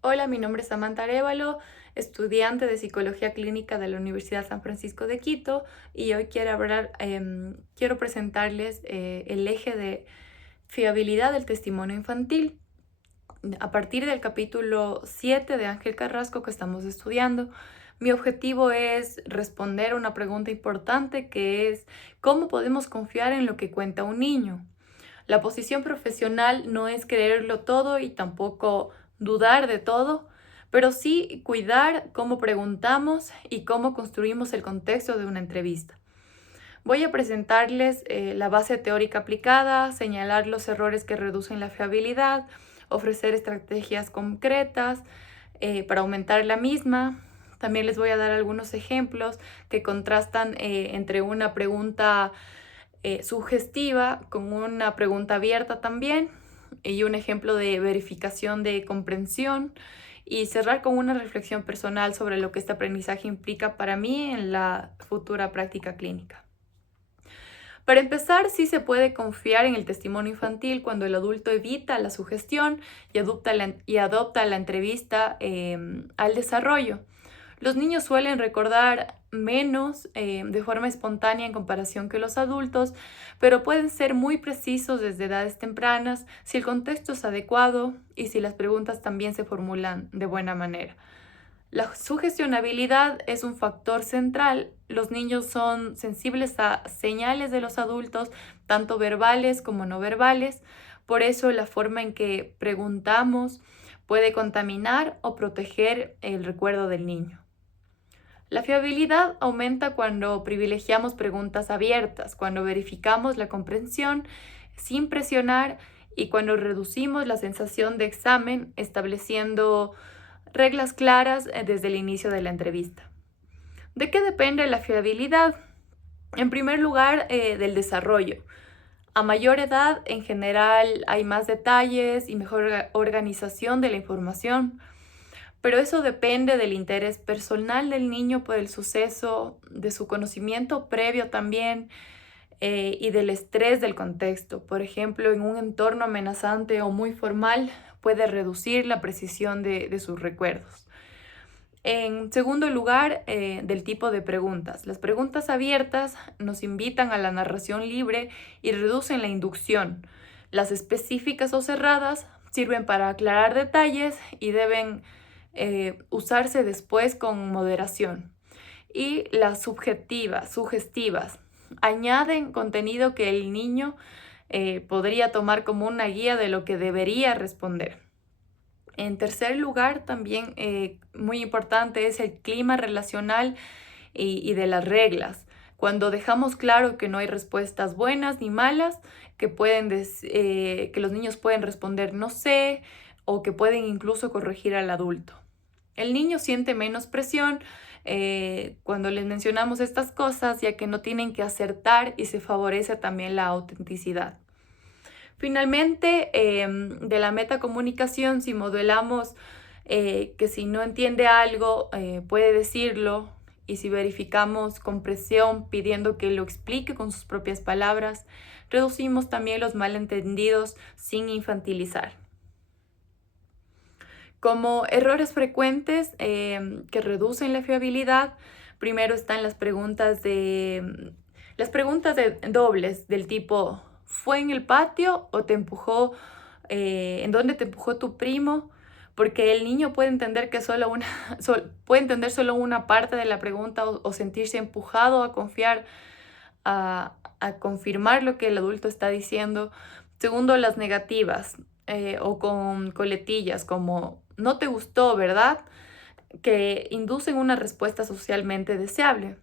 Hola, mi nombre es Samantha Arévalo, estudiante de Psicología Clínica de la Universidad San Francisco de Quito, y hoy quiero presentarles el eje de fiabilidad del testimonio infantil a partir del capítulo 7 de Ángel Carrasco que estamos estudiando. Mi objetivo es responder una pregunta importante que es: ¿cómo podemos confiar en lo que cuenta un niño? La posición profesional no es creerlo todo y tampoco dudar de todo, pero sí cuidar cómo preguntamos y cómo construimos el contexto de una entrevista. Voy a presentarles la base teórica aplicada, señalar los errores que reducen la fiabilidad, ofrecer estrategias concretas para aumentar la misma. También les voy a dar algunos ejemplos que contrastan entre una pregunta sugestiva con una pregunta abierta también, y un ejemplo de verificación de comprensión, y cerrar con una reflexión personal sobre lo que este aprendizaje implica para mí en la futura práctica clínica. Para empezar, sí se puede confiar en el testimonio infantil cuando el adulto evita la sugestión y adopta la entrevista al desarrollo. Los niños suelen recordar menos de forma espontánea en comparación que los adultos, pero pueden ser muy precisos desde edades tempranas si el contexto es adecuado y si las preguntas también se formulan de buena manera. La sugestionabilidad es un factor central. Los niños son sensibles a señales de los adultos, tanto verbales como no verbales. Por eso la forma en que preguntamos puede contaminar o proteger el recuerdo del niño. La fiabilidad aumenta cuando privilegiamos preguntas abiertas, cuando verificamos la comprensión sin presionar y cuando reducimos la sensación de examen, estableciendo reglas claras desde el inicio de la entrevista. ¿De qué depende la fiabilidad? En primer lugar, del desarrollo. A mayor edad, en general, hay más detalles y mejor organización de la información, pero eso depende del interés personal del niño por el suceso, de su conocimiento previo también, y del estrés del contexto. Por ejemplo, en un entorno amenazante o muy formal, puede reducir la precisión de sus recuerdos. En segundo lugar, del tipo de preguntas. Las preguntas abiertas nos invitan a la narración libre y reducen la inducción. Las específicas o cerradas sirven para aclarar detalles y deben usarse después con moderación. Y las subjetivas, sugestivas, añaden contenido que el niño podría tomar como una guía de lo que debería responder. En tercer lugar, también muy importante es el clima relacional y de las reglas. Cuando dejamos claro que no hay respuestas buenas ni malas, que los niños pueden responder no sé o que pueden incluso corregir al adulto. El niño siente menos presión cuando les mencionamos estas cosas, ya que no tienen que acertar y se favorece también la autenticidad. Finalmente, de la metacomunicación, si modelamos que si no entiende algo, puede decirlo, y si verificamos con presión pidiendo que lo explique con sus propias palabras, reducimos también los malentendidos sin infantilizar. Como errores frecuentes que reducen la fiabilidad, primero están las preguntas dobles del tipo: ¿fue en el patio o te empujó? ¿En dónde te empujó tu primo? Porque el niño puede entender que puede entender solo una parte de la pregunta, o sentirse empujado a confiar, a confirmar lo que el adulto está diciendo. Segundo, las negativas o con coletillas como no te gustó, ¿verdad? Que inducen una respuesta socialmente deseable.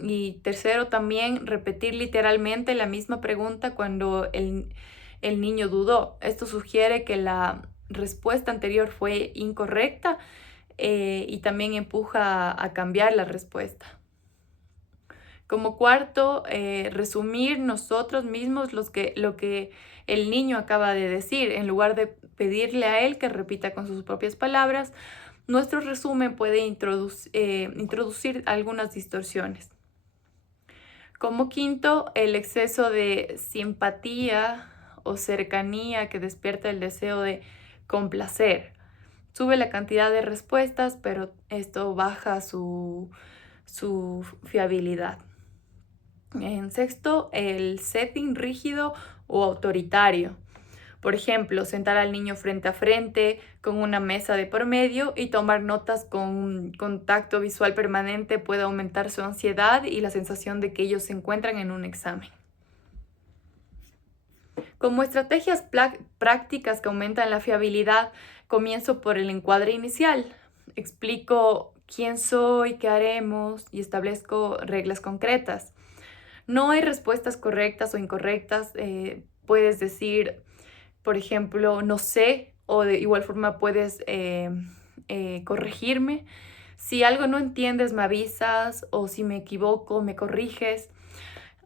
Y tercero, también repetir literalmente la misma pregunta cuando el niño dudó. Esto sugiere que la respuesta anterior fue incorrecta y también empuja a cambiar la respuesta. Como cuarto, resumir nosotros mismos lo que el niño acaba de decir. En lugar de pedirle a él que repita con sus propias palabras, nuestro resumen puede introducir algunas distorsiones. Como quinto, el exceso de simpatía o cercanía que despierta el deseo de complacer. Sube la cantidad de respuestas, pero esto baja su fiabilidad. En sexto, el setting rígido o autoritario. Por ejemplo, sentar al niño frente a frente con una mesa de por medio y tomar notas con contacto visual permanente puede aumentar su ansiedad y la sensación de que ellos se encuentran en un examen. Como estrategias prácticas que aumentan la fiabilidad, comienzo por el encuadre inicial. Explico quién soy, qué haremos y establezco reglas concretas. No hay respuestas correctas o incorrectas. Puedes decir, por ejemplo, no sé, o de igual forma puedes corregirme. Si algo no entiendes, me avisas, o si me equivoco, me corriges.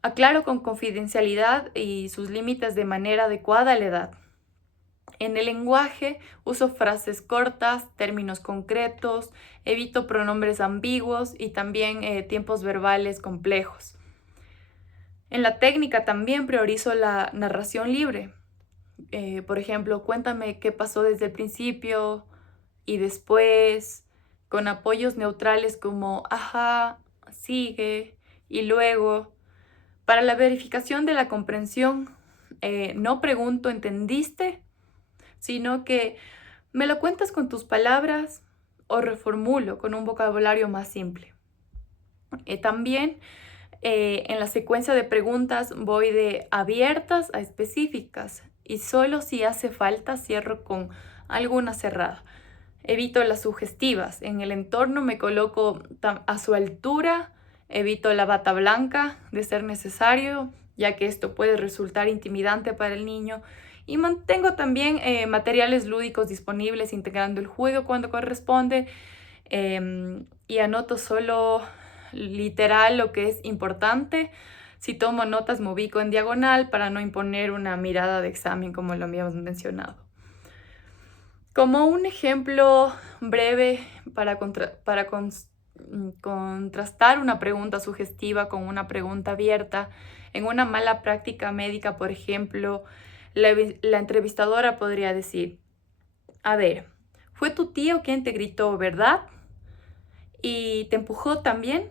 Aclaro con confidencialidad y sus límites de manera adecuada a la edad. En el lenguaje uso frases cortas, términos concretos, evito pronombres ambiguos y también tiempos verbales complejos. En la técnica también priorizo la narración libre. Por ejemplo, cuéntame qué pasó desde el principio y después, con apoyos neutrales como ajá, sigue y luego. Para la verificación de la comprensión, no pregunto ¿entendiste?, sino que me lo cuentas con tus palabras o reformulo con un vocabulario más simple. También en la secuencia de preguntas voy de abiertas a específicas y solo si hace falta cierro con alguna cerrada. Evito las sugestivas. En el entorno me coloco a su altura. Evito la bata blanca de ser necesario, ya que esto puede resultar intimidante para el niño. Y mantengo también materiales lúdicos disponibles, integrando el juego cuando corresponde. Y anoto solo literal lo que es importante. Si tomo notas, me ubico en diagonal para no imponer una mirada de examen, como lo habíamos mencionado. Como un ejemplo breve para contrastar una pregunta sugestiva con una pregunta abierta, en una mala práctica médica, por ejemplo, la entrevistadora podría decir, a ver, fue tu tío quien te gritó, ¿verdad? ¿Y te empujó también?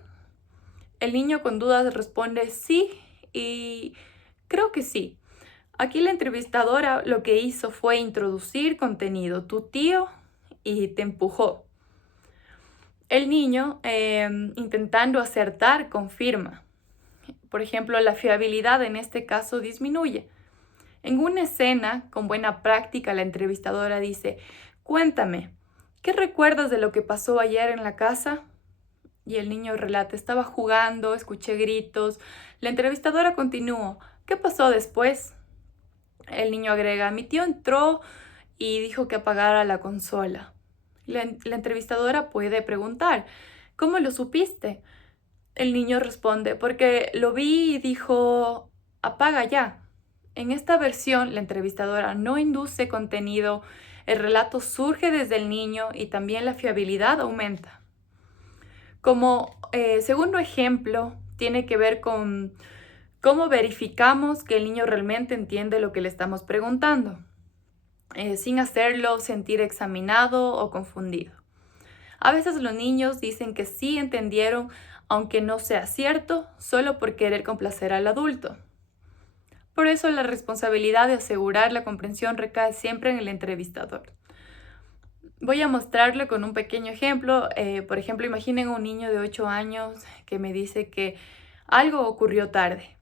El niño con dudas responde sí y creo que sí. Aquí la entrevistadora lo que hizo fue introducir contenido, tu tío, y te empujó. El niño, intentando acertar, confirma. Por ejemplo, la fiabilidad en este caso disminuye. En una escena con buena práctica, la entrevistadora dice, cuéntame, ¿qué recuerdas de lo que pasó ayer en la casa? Y el niño relata, estaba jugando, escuché gritos. La entrevistadora continuó, ¿qué pasó después? El niño agrega, mi tío entró y dijo que apagara la consola. La entrevistadora puede preguntar, ¿cómo lo supiste? El niño responde, porque lo vi y dijo, apaga ya. En esta versión, la entrevistadora no induce contenido, el relato surge desde el niño y también la fiabilidad aumenta. Como segundo ejemplo, tiene que ver con cómo verificamos que el niño realmente entiende lo que le estamos preguntando, sin hacerlo sentir examinado o confundido. A veces los niños dicen que sí entendieron, aunque no sea cierto, solo por querer complacer al adulto. Por eso la responsabilidad de asegurar la comprensión recae siempre en el entrevistador. Voy a mostrarle con un pequeño ejemplo. Por ejemplo, imaginen un niño de 8 años que me dice que algo ocurrió tarde.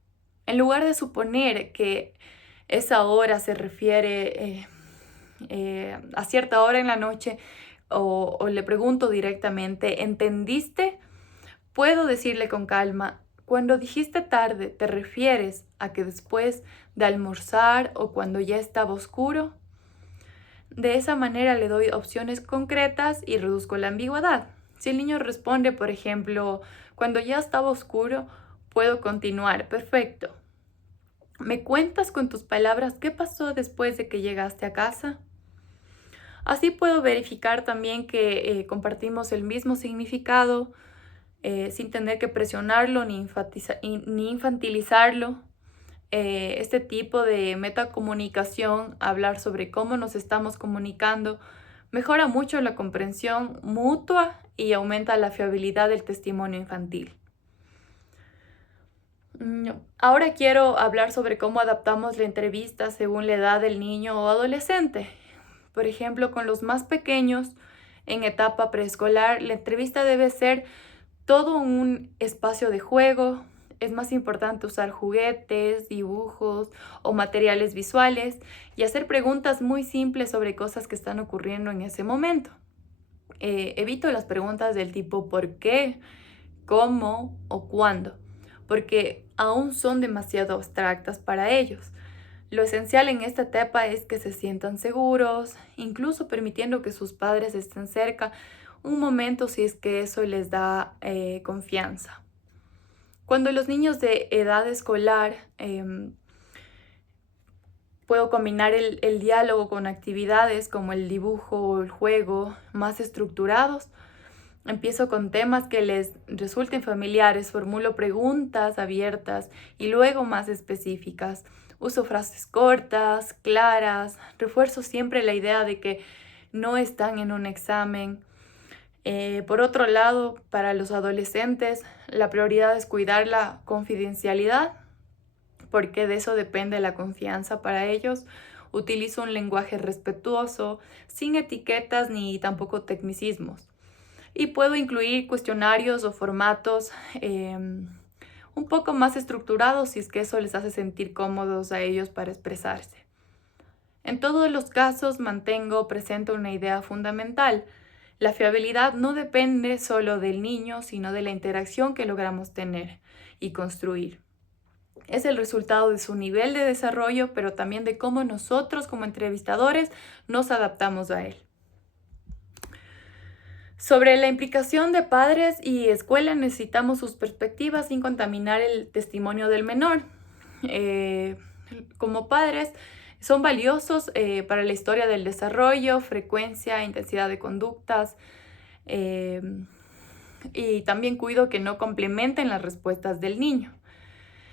En lugar de suponer que esa hora se refiere a cierta hora en la noche o le pregunto directamente, ¿entendiste? Puedo decirle con calma, cuando dijiste tarde, ¿te refieres a que después de almorzar o cuando ya estaba oscuro? De esa manera le doy opciones concretas y reduzco la ambigüedad. Si el niño responde, por ejemplo, cuando ya estaba oscuro, puedo continuar. Perfecto. ¿Me cuentas con tus palabras qué pasó después de que llegaste a casa? Así puedo verificar también que compartimos el mismo significado sin tener que presionarlo ni infantilizarlo. Este tipo de metacomunicación, hablar sobre cómo nos estamos comunicando, Mejora mucho la comprensión mutua y aumenta la fiabilidad del testimonio infantil. Ahora quiero hablar sobre cómo adaptamos la entrevista según la edad del niño o adolescente. Por ejemplo, con los más pequeños en etapa preescolar, la entrevista debe ser todo un espacio de juego. Es más importante usar juguetes, dibujos o materiales visuales y hacer preguntas muy simples sobre cosas que están ocurriendo en ese momento. Evito las preguntas del tipo ¿por qué?, ¿cómo? O ¿cuándo? Porque aún son demasiado abstractas para ellos. Lo esencial en esta etapa es que se sientan seguros, incluso permitiendo que sus padres estén cerca un momento si es que eso les da confianza. Cuando los niños de edad escolar puedo combinar el diálogo con actividades como el dibujo o el juego más estructurados. Empiezo con temas que les resulten familiares, formulo preguntas abiertas y luego más específicas. Uso frases cortas, claras, refuerzo siempre la idea de que no están en un examen. Por otro lado, para los adolescentes, la prioridad es cuidar la confidencialidad, porque de eso depende la confianza para ellos. Utilizo un lenguaje respetuoso, sin etiquetas ni tampoco tecnicismos. Y puedo incluir cuestionarios o formatos un poco más estructurados si es que eso les hace sentir cómodos a ellos para expresarse. En todos los casos mantengo presente una idea fundamental. La fiabilidad no depende solo del niño, sino de la interacción que logramos tener y construir. Es el resultado de su nivel de desarrollo, pero también de cómo nosotros como entrevistadores nos adaptamos a él. Sobre la implicación de padres y escuela, necesitamos sus perspectivas sin contaminar el testimonio del menor. Como padres, son valiosos para la historia del desarrollo, frecuencia, intensidad de conductas, eh, y también cuido que no complementen las respuestas del niño.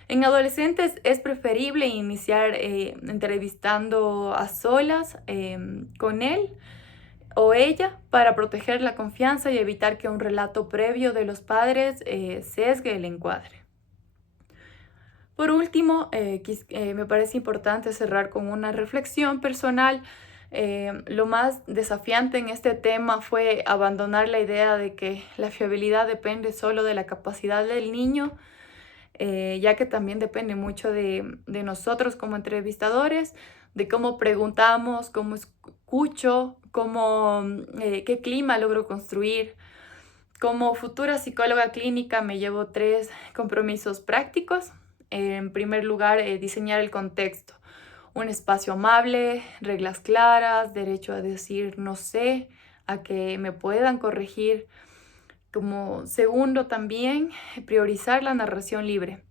En adolescentes es preferible iniciar entrevistando a solas con él o ella para proteger la confianza y evitar que un relato previo de los padres sesgue el encuadre. Por último, me parece importante cerrar con una reflexión personal. Lo más desafiante en este tema fue abandonar la idea de que la fiabilidad depende solo de la capacidad del niño, ya que también depende mucho de nosotros como entrevistadores, de cómo preguntamos, cómo escucho, qué clima logro construir. Como futura psicóloga clínica me llevo 3 compromisos prácticos. En primer lugar, diseñar el contexto, un espacio amable, reglas claras, derecho a decir no sé, a que me puedan corregir. Como segundo también, priorizar la narración libre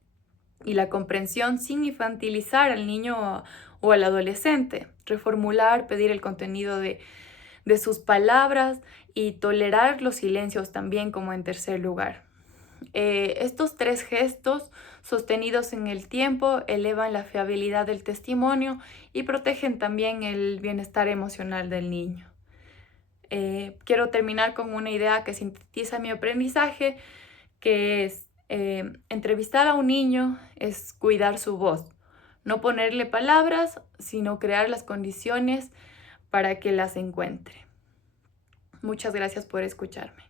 y la comprensión sin infantilizar al niño o al adolescente. Reformular, pedir el contenido de sus palabras y tolerar los silencios también como en tercer lugar. Estos 3 gestos sostenidos en el tiempo elevan la fiabilidad del testimonio y protegen también el bienestar emocional del niño. Quiero terminar con una idea que sintetiza mi aprendizaje, que es entrevistar a un niño es cuidar su voz, no ponerle palabras, sino crear las condiciones para que las encuentre. Muchas gracias por escucharme.